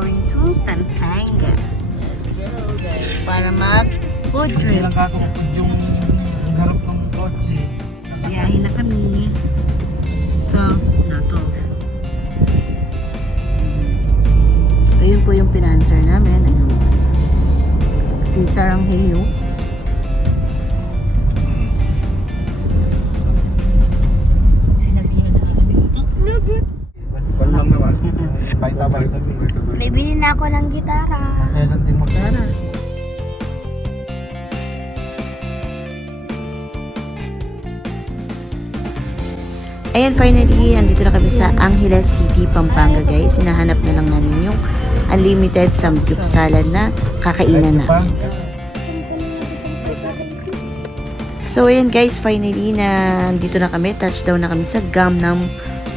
going to Pampanga. Para mag-food Hindi trip. lang kakapag yung harap ng kotse. Biyahe na kami. 12 na 12. Ayun po yung pinanswer namin. Ayun. Si Sarang Heyo. Wala lang naman. Baita-baita. Bibili na ako ng gitara. Masaya lang din magdara. Ayan, finally, andito na kami sa Angeles City, Pampanga, guys. Hinahanap na lang namin yung unlimited samgyupsalan na kakainan namin. So, ayan guys, finally, nandito na kami. Touchdown na kami sa Gangnam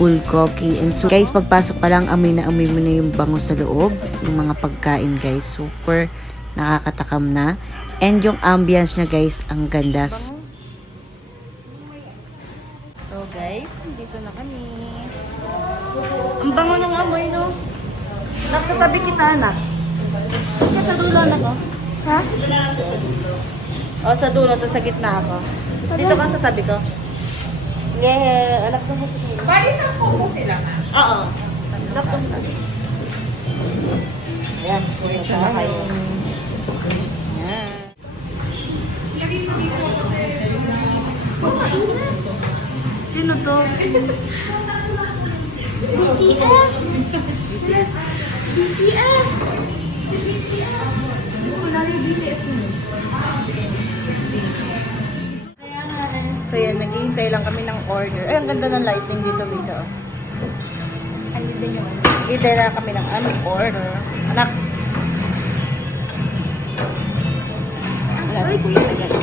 Bulgogi. And so, guys, pagpasok pa lang, amoy na amoy mo na yung bango sa loob. Yung mga pagkain, guys. Super nakakatakam na. And yung ambience niya, guys, ang ganda. So guys, dito na kami. Ang bango ng amoy, no? Nasa tabi kita, anak. Sa dulo na ko. Ha? O, sa dulo to, sa gitna ako. Dito ka sa tabi ko. Yeah, anak ko mo sa dulo. Bali sa combo sila na. Oo. Anak ko mo sa dulo. Ayan, pwes na kayo. Ayan. Sino to? BTS! BTS! Wala rin BTS nyo. So yan, naghihintay lang kami ng order. Ay, ang ganda ng lighting dito, Bida. Andito yun. Hintay lang kami ng order. Anak. Wala si Kuya agad.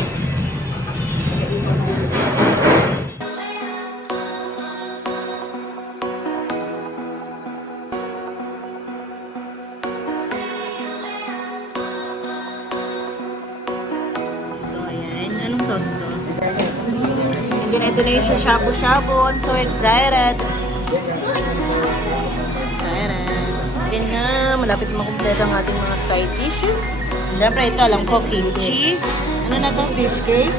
So, ayan. Anong sauce to? And then, ito na yung shabu-shabu. I'm so excited. Then na, malapit makumpleto ang ating mga side dishes. Siyempre, ito alam ko, kimchi. Ano na to? Fish cake?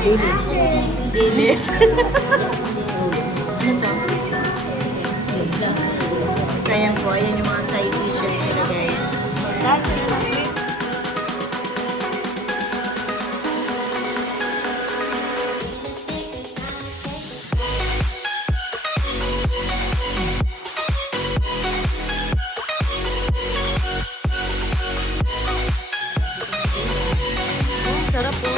Dilis. Dilis. Ano to? Basta yan po. Ayan yung mga side dishes nila, guys. That's it. Sarap po.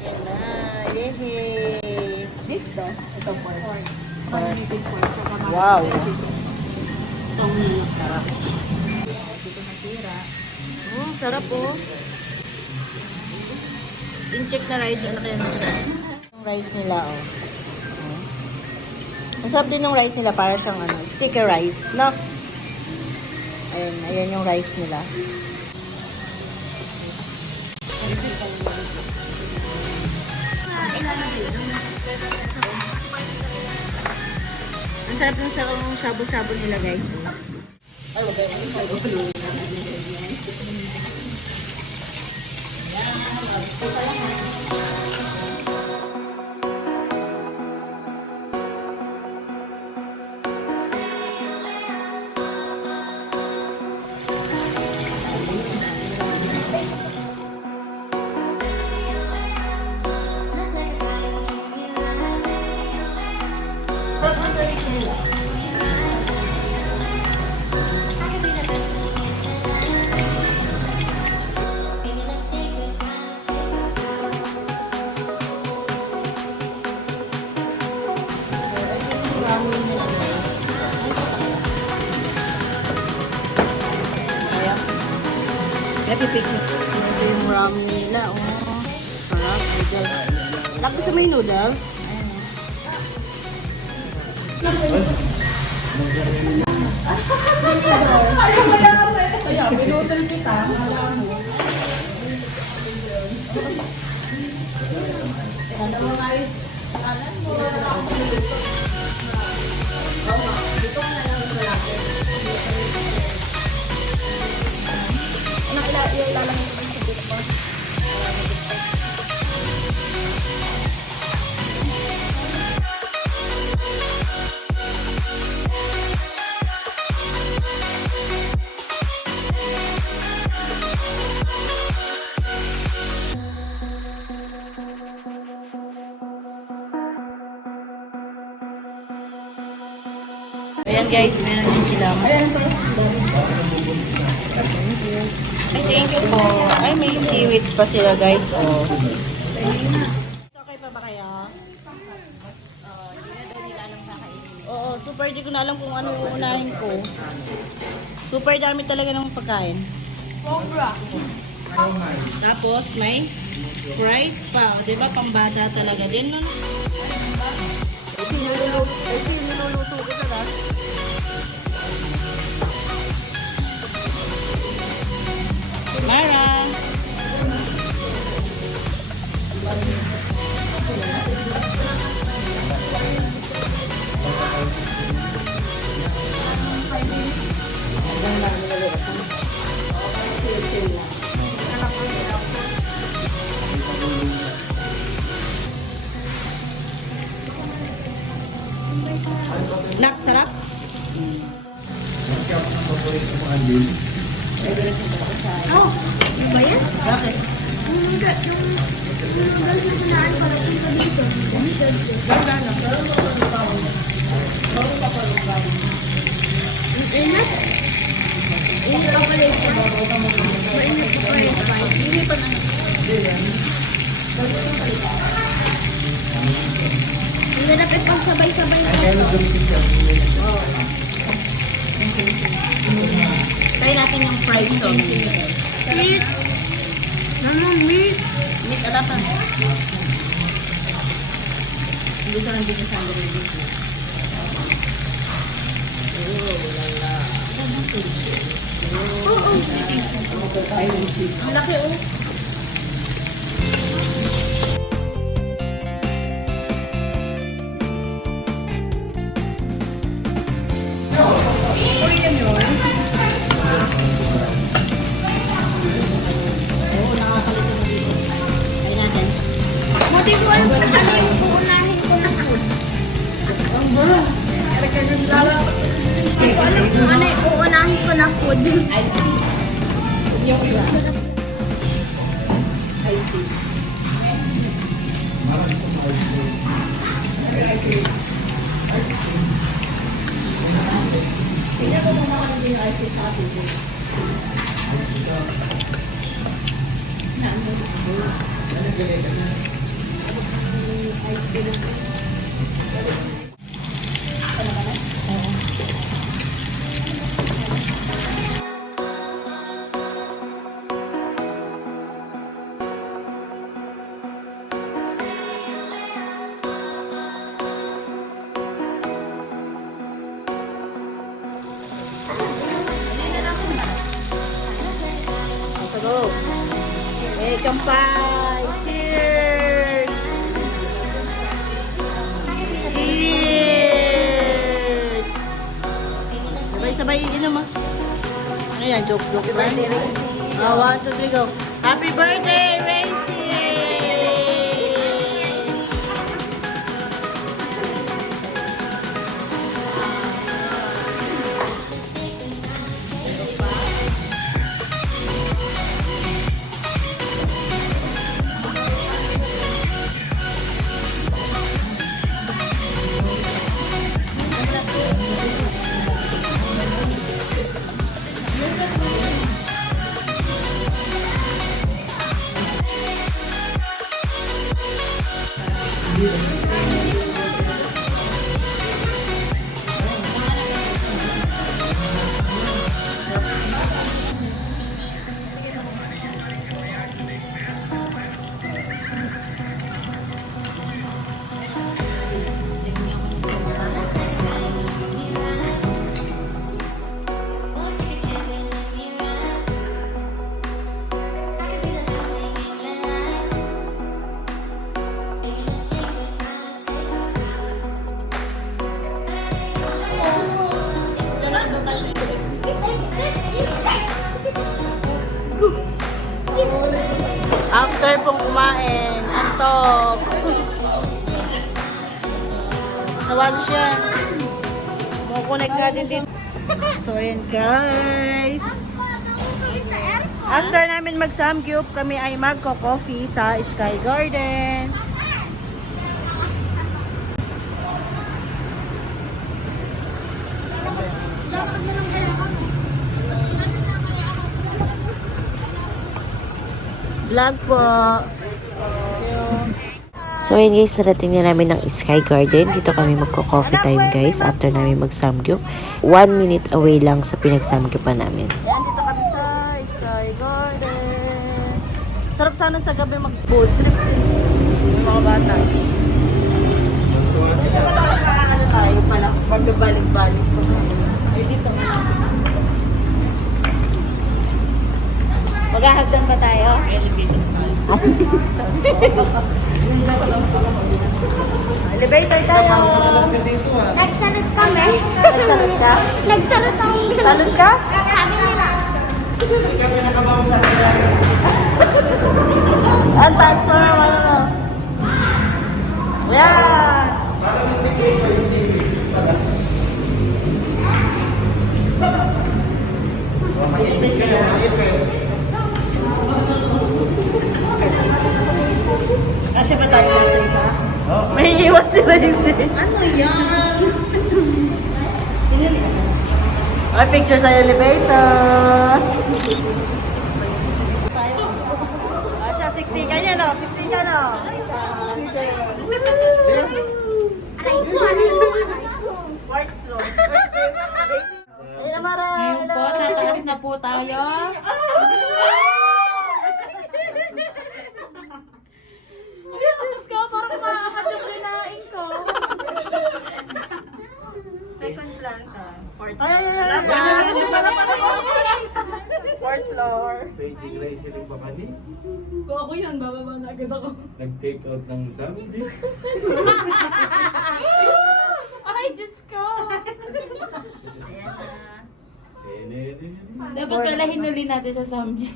Yan na. Yehey. Beef to? Ito pork. Wow. Itong sarap. Dito natira. Oh, sarap po. In-check na rice. Ano kaya nila? Yung rice nila, oh. Masarap din yung rice nila para siyang sticky rice, no? Ayun, ayan yung rice nila. Ang sarap yung shabu-shabu nila, guys. Pipiknik. Ito yung ramen nila. Oh, sarap. Noodles. Laki sa may noodles. Kaya, pinutol kita. Anak, ilalangin ko sa dito pa. Ayan guys, meron din sila. Ay, thank you po. Ay, may seaweeds pa sila guys. Oh. Okay pa ba kayo? Hindi na daw nila alam kakainin. Oo, super di ko na alam kung ano uunahin ko. Super dami talaga ng pagkain. Tapos may fries pa. O, diba? Pambata talaga din nun. Ito yung niluluto ko sa lahat. Mara! Nak, sarap? Oh, ano ba yan? Bakit? Yung noodles na tinaan para dito dito. Inat? Inat pa pala ito. Mainat pa pala ito. Hindi pa na. Ang ganap ipang sabay-sabay na ito. Try natin yung fried to. Meat. Meat. Meat, alapan. Hindi sa hindi ka sandali dito. Ang laki oh. Buti ko alam kung ano yung uunahin ko na food. Hindi ko alam kung ano yung uunahin ko na food. Go. Hey, kampay! Cheers! Cheers! Sabay-sabay inom ah. Ano yan? Joke-joke ba? 1, 2, 3, go. Happy birthday, Racy! After pong kumain, antok. Nawag siya. Connect natin dito. So, ayan guys. After namin mag-samgyup, kami ay magko-coffee sa Sky Garden. Vlog po. So ayun guys, narating na namin ng Sky Garden. Dito kami magko-coffee time guys after namin mag-samgyup. 1 minute away lang sa pinag-samgyupan namin. Ayan, dito kami sa Sky Garden. Sarap sana sa gabi mag-boat trip. Yung mga bata. Ano tayo pala? Magbabalik-balik po. Ay, dito na. Maghahagdan ba tayo? Elevator tayo. Nagsalot kami. Nagsalot ka? Nagsalot ako. Salot ka? Sabi nila. Ang taas mo naman ano. Yan. Kasya ba tayo sa isa? May iwan si Raisi. Ano yan? Ay, picture sa elevator. Kasya, siksikan niya no? Siksikan no? Aray ko, aray ko. Fourth floor. Ay, Namara. Ngayon po, tataas na po tayo. Diyos ko, parang makakadong linain ko. Second floor ka. Fourth floor. Ay. Fourth floor. Taking rice rin pa kani. Kung ako yan, bababa na agad ako. Nag-take out ng samdi. Ay, Diyos ko. Ayan na. Dapat pala hinuli natin sa Samji.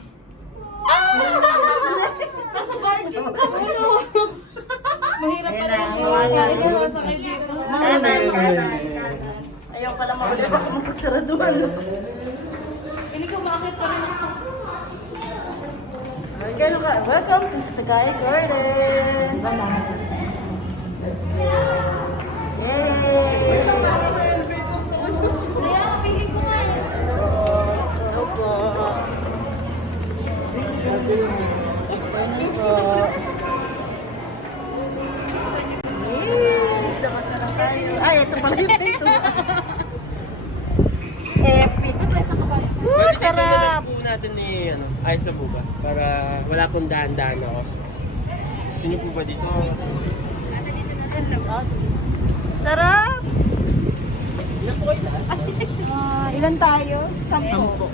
Nasa bahay din ka. Ano? Mahirap pala yung Ayan na. gawa sa kayo dito. Ayan na. Ayaw pala mawala pa kung magsaraduhan. Hindi ko makakit pa rin ako. Gano'n ka. Welcome to Sky Garden. Yay! Kaya, piling ko nga. Hello po. Hello po. Yes! Labas na lang tayo. Ay, ito pala yung pinto. Epic. Woo, sarap! Po natin ni ayos na po ba? Para wala pong dahan-dahan ako. Sino po ba dito? Sarap! Ilan tayo? Sampo.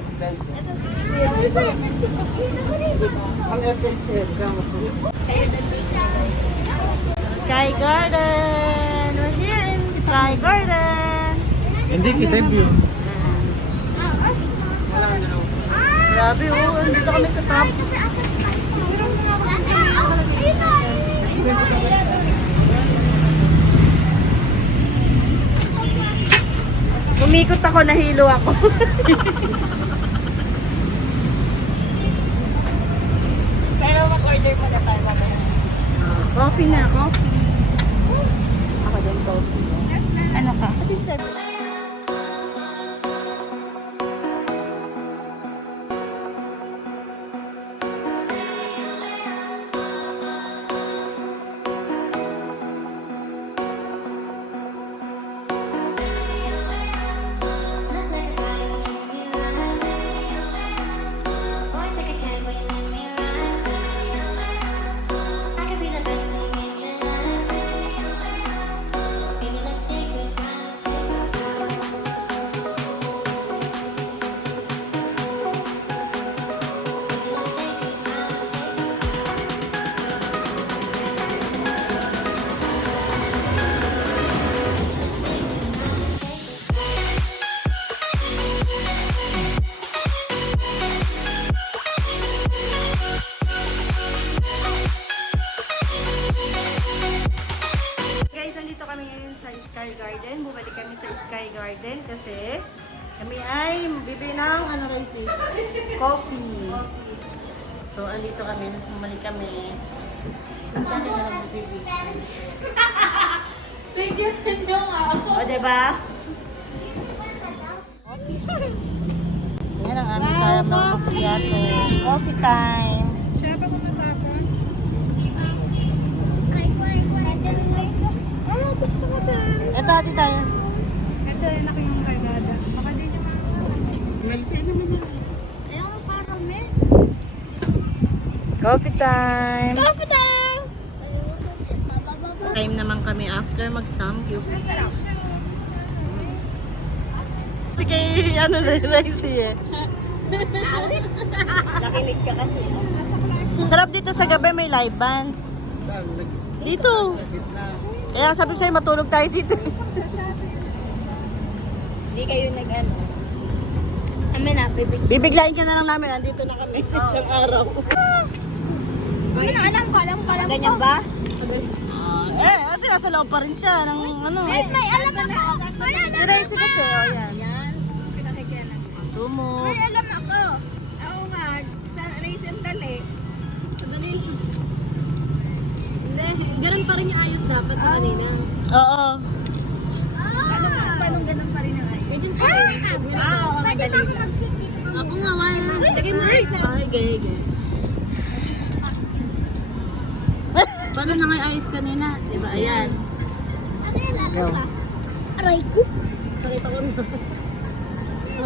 Ang FHL ka mo. Sky Garden! We're here in Sky Garden! Hindi kita view. Grabe oh, andito kami sa top. Umikot ako, nahilo ako. Pero mag-order muna tayo mamaya. Coffee na, coffee. Ako din coffee. Ano ka? Sky Garden. Bumalik kami sa Sky Garden kasi kami ay bibili ng ano guys coffee. So, andito kami. Bumalik kami. Saan na lang bibili? Legit nyo nga ako. O, diba? Yan ang aming kayam ng kapiyato. Coffee time. Ito, ati tayo. Ito yung laki yung kagada. Baka din yung Coffee time. Coffee time! Time naman kami after mag-samgyup. Sige, ano na rice eh. nakinig ka kasi. Sarap dito sa gabi, may live band. Saan? Dito. Gitna. Kaya sabi ko sa'yo, matulog tayo dito. Hindi kayo nag-ano. Amin na, bibig. Bibiglayin ka na lang namin, andito na kami sa isang araw. Alam ko. Ganyan ba? Ate, nasa loob pa rin siya ng ano. May alam ako. Si Racy kasi, yan. Yan. Pinakikyanan. Tumo. May alam ako. Ako nga, sa race and dali. Sandali. Hindi, ganun pa rin yung ayos dapat sa kanina. Oo. Paano ganun pa rin ang ayos? Pwede pa rin. Pwede ba ako mag-sit dito? Ako nga, wala. Lagay mo rin siya. Ay, gaya. Paano na nga yung ayos kanina? Diba, ayan. Ano yan, lalabas? Aray ko. Nakita ko na.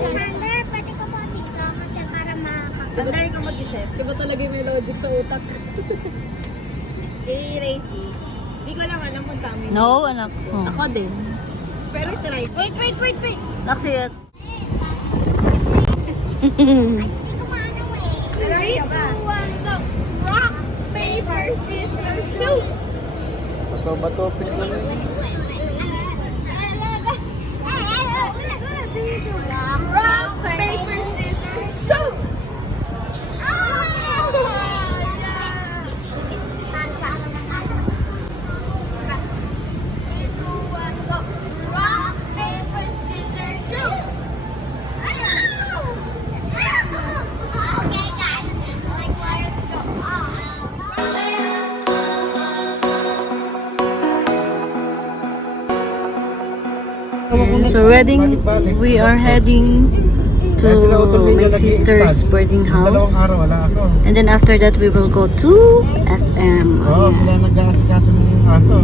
Sander, pwede ka ba dito kasi para makakapag... Sandali ka mag-isip. Diba talaga may logic sa utak? Kay Racy, hindi ko lang alam kung tama yun. No, anak. Oh. Ako din. Pero try. Wait. Naksit. Hindi ko maano eh. Try ba? 1, go! Rock, paper, scissors, shoot! Bato-bato, pis na lang. Rock, paper, scissors, shoot! Rock, paper, scissors, shoot! Okay, guys. Like, let's go. So we are heading to my sister's boarding Dalawang house. araw, wala ako. And then after that, we will go to SM. Oo, sila nag-aasikaso ng aso.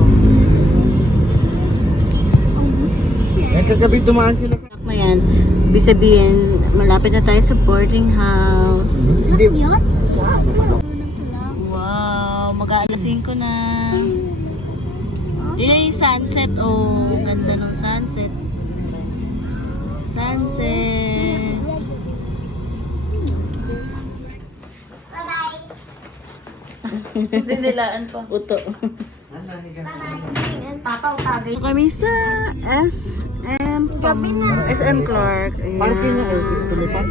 Eh, kagabi dumaan sila sa... Na yan. Ibig sabihin, malapit na tayo sa boarding house. Hindi. Wow, mag-aalas 5 na. Yun yung sunset. Oh, ganda ng sunset. Sunset. Dinilaan pa. Uto. So, kami sa SM Clark. Ayan. Parking na eh. Tulipan.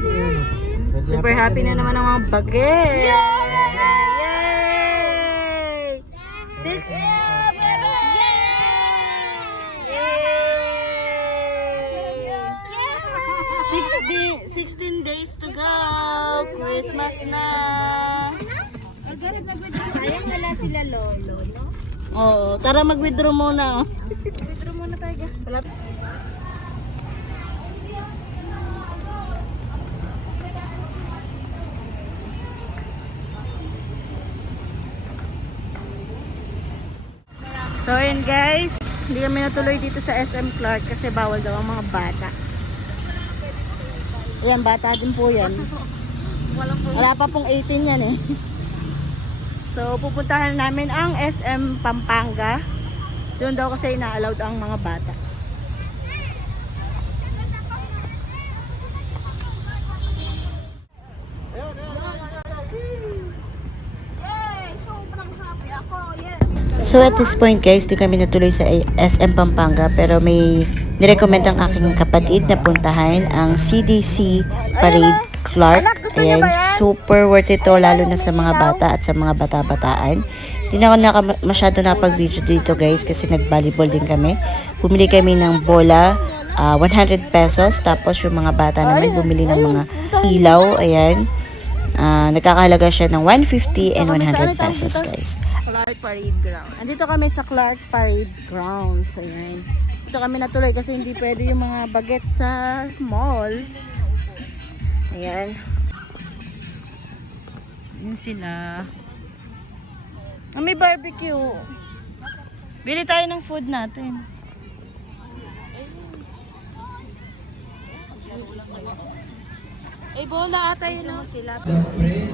Super happy na naman ang mga bagay. Yay! 16 days to go. Christmas na. Sayang wala sila lolo, no? Oo, tara mag-withdraw muna. Oh. Withdraw muna tayo. Wala. So yun guys, hindi kami natuloy dito sa SM Clark kasi bawal daw ang mga bata. Ayan, bata din po yan. Wala pa pong 18 yan eh. So pupuntahan namin ang SM Pampanga. Doon daw kasi ina-allowed ang mga bata. So at this point guys, di kami natuloy sa SM Pampanga pero may nirecommend ang aking kapatid na puntahan ang CDC Parade Clark. Ayan, super worth it to lalo na sa mga bata at sa mga bata-bataan. Di na ako masyado nakapag-video dito guys kasi nag-volleyball din kami. Bumili kami ng bola, 100 pesos. Tapos yung mga bata naman bumili ng mga ilaw. Ayan. Nagkakahalaga siya ng 150 and 100 pesos guys. Clark Parade Ground. Andito kami sa Clark Parade Grounds. Ayan. Dito kami natuloy kasi hindi pwede yung mga bagets sa mall. Ayan. Yun sila. May barbecue. Bili tayo ng food natin. Ay, bola ata yun, no? Siyempre,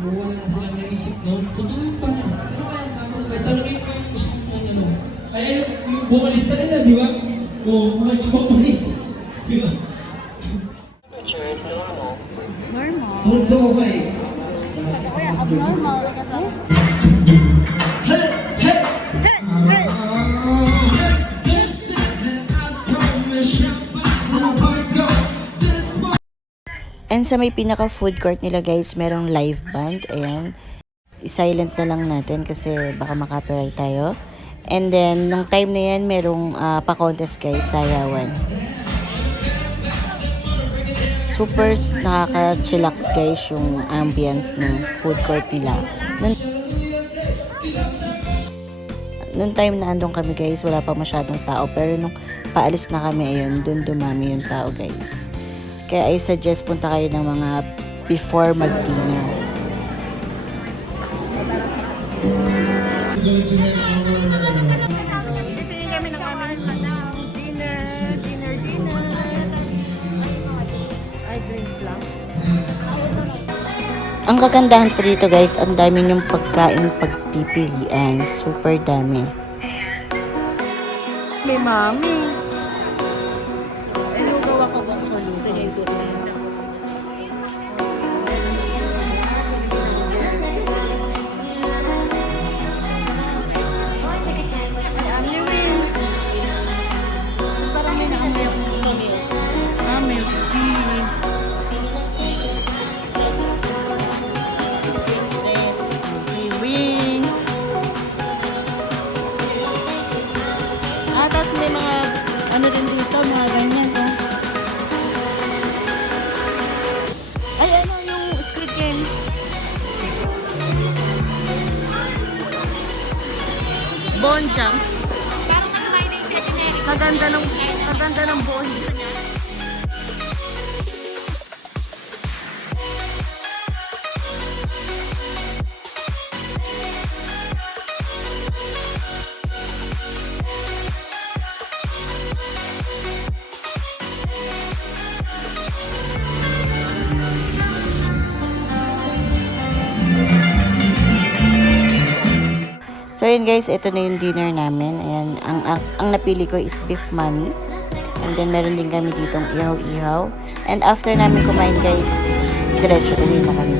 wala na silang naisip, no? Tutuloy pa. Ano kaya naman? Kaya talaga yung gusto mo ano. Kaya yung vocalista nila, di ba? O, mga chocolate. Di ba? Normal. Don't go away. Abnormal. And sa may pinaka food court nila guys, merong live band. Ayan. I-silent na lang natin kasi baka makapiright tayo. And then, nung time na yan, merong pa-contest guys, sayawan. Super nakaka-chillax guys yung ambience ng food court nila. Nung time na andun kami guys, wala pa masyadong tao. Pero nung paalis na kami, ayun, dun dumami yung tao guys. Kaya I suggest punta kayo ng mga before mag-dinner. Bibili kami ng aming dinner. Ay, drinks lang. Ang kagandahan po dito guys, ang dami yung pagkain pagpipilian. Super dami. May mami. Lugaw ako, gusto ko lugaw. Parang may naamoy akong milk. Milk tea. May wings. Tapos may mga ano rin dito, mga ganyan. Ay, ano yung Squid Game? Bone jump. Parang kasabay na yung generic. Maganda ng bone. So yun guys, ito na yung dinner namin. Ayan, ang napili ko is beef mani. And then meron din kami ditong ihaw-ihaw. And after namin kumain guys, diretso uwi na kami.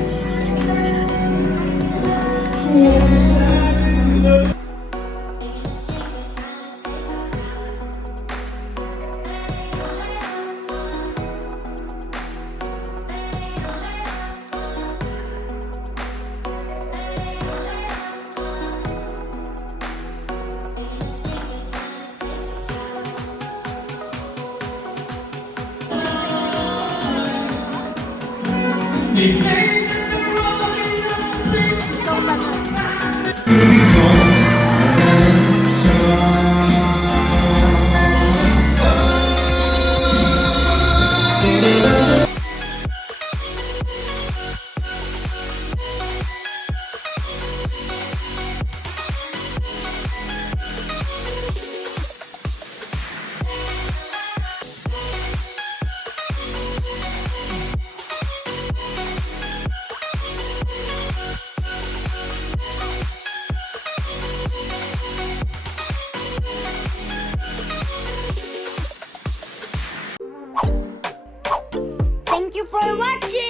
Thank you for watching!